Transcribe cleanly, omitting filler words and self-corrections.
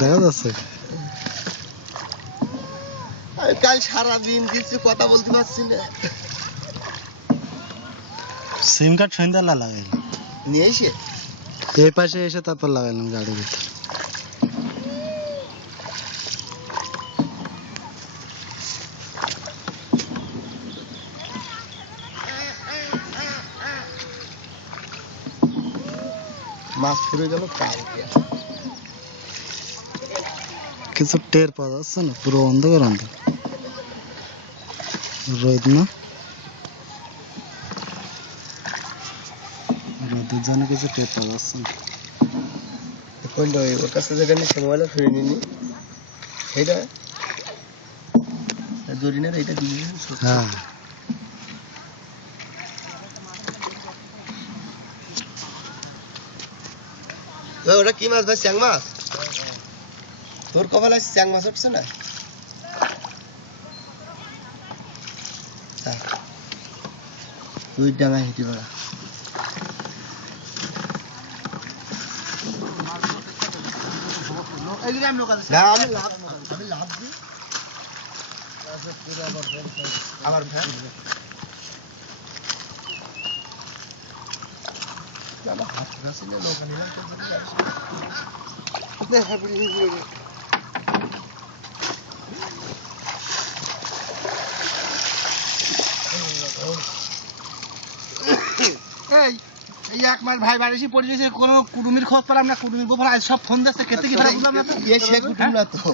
দেখা যাচ্ছে কাল সারাদিন কিছু কথা বলতে পারছি না। সিম কার্ড সন্ধ্যা লাগাইল নিয়ে এসে এই পাশে এসে তারপর লাগাইলাম গাড়ির ভিতরে। মাছ ফিরে গেল কালকে। কিছু টের পাওয়া যাচ্ছে না, পুরো অন্ধকার অন্ধকার রোদ না, রোদের জন্য কিছু টের পাওয়া যাচ্ছে না। কোনটা ওর কাছে যেখানে মোবাইলটা ফিরে নিনি সেইটা জরিনার এইটা দিয়ে হ্যাঁ ওটা কি মাছ ভাই? চ্যাং মাছ? তোর কপালে চ্যাং মাছ উঠছে না? তুই ডাঙা হেঁটে বেড়া। আবার ফ্যান হাত রাখছি না লোক আনি এই এক মাস ভাই বাড়ি এসে পড়ে গেছে, কোনো কুটুমির খোঁজ পেলাম না, কুটুমির গোপাল আজ সব ফোন দিচ্ছে, খেতে কি বুঝলাম না তো। সে কুটুম না তো।